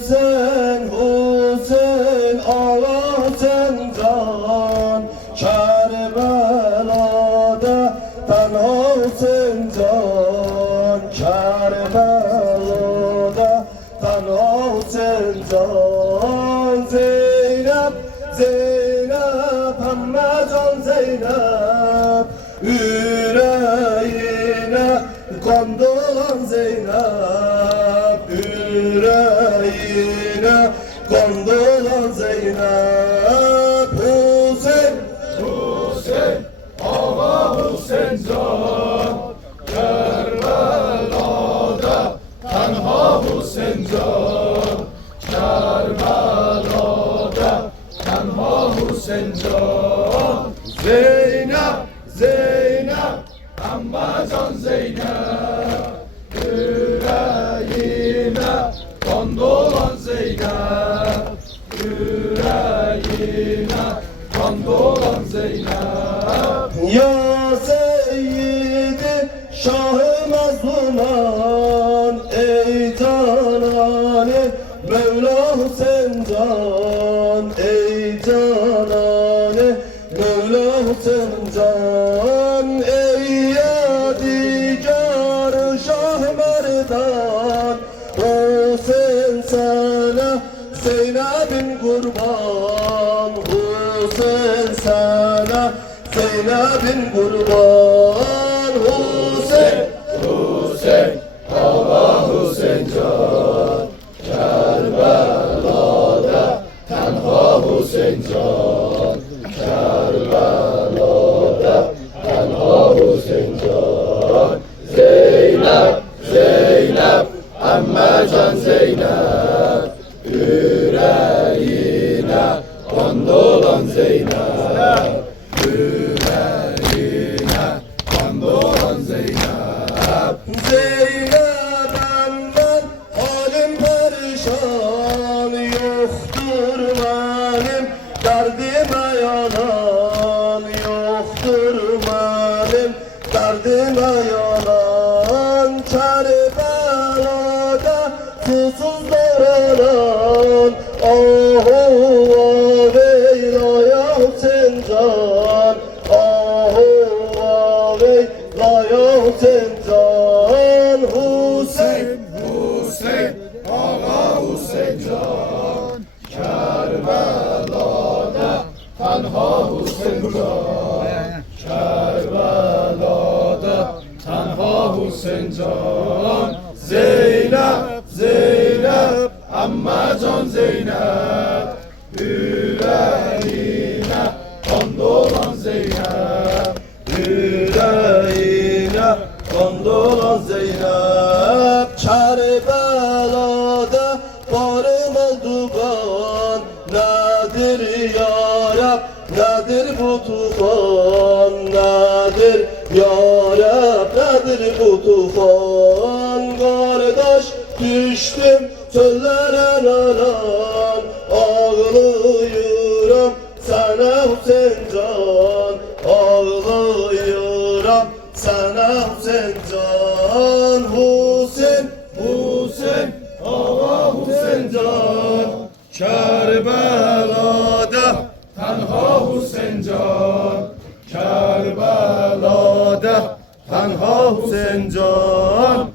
Sen Hüseyin ağa sen can. Kerbela'da tenha sen can. Kerbela'da tenha sen can. Zeynep Zeynep Pembe can Zeynep Yüreğine kan dolan Zeynep Hüseyin. Hüseyin, Ağa Hüseyin Can. Kerbela'da Tenha Hüseyin Can. Kerbela'da Tenha Hüseyin Can. Zeynep, Zeynep Amma Can Zeynep kan dolan Zeynep Yüreğine kan dolan Zeynep. Ya Seyyidi Şah-ı Mazluman Ey canani Mevla Hüseyin Can Ey canani Mevla Hüseyin Zeynep'in kurban Hüseyin sana Zeynep'in kurban Hüseyin. Hüseyin, Ağa Hüseyin Can. Kerbela'da Tenha Hüseyin Can. Kerbela'da Tenha Hüseyin Can. Zeynep, Zeynep Emme Can Zeynep Kerbela'da susuz daralan Ahu veylaya sen can Ahu veylaya sen can Hüseyin Hüseyin, Ağa Hüseyin Can Kerbela'da Tenha Hüseyin Can Hüseyin Can Zeynep, Can Zeynep. Yüreğine kan Zeynep. Yüreğine kan Zeynep. Kerbela'da barım oldu kan Nedir ya Rab? Nedir bu tufan? Nedir ya Rab? Nedir bu tufan düştüm çöllere nanan Ağlıyorum sana Hüseyin Can Ağlıyorum sana Hüseyin Can. Hüseyin, Hüseyin, ağa Hüseyin Can. Kerbela'da tenha Hüseyin Can. Kerbela'da tenha Hüseyin Can.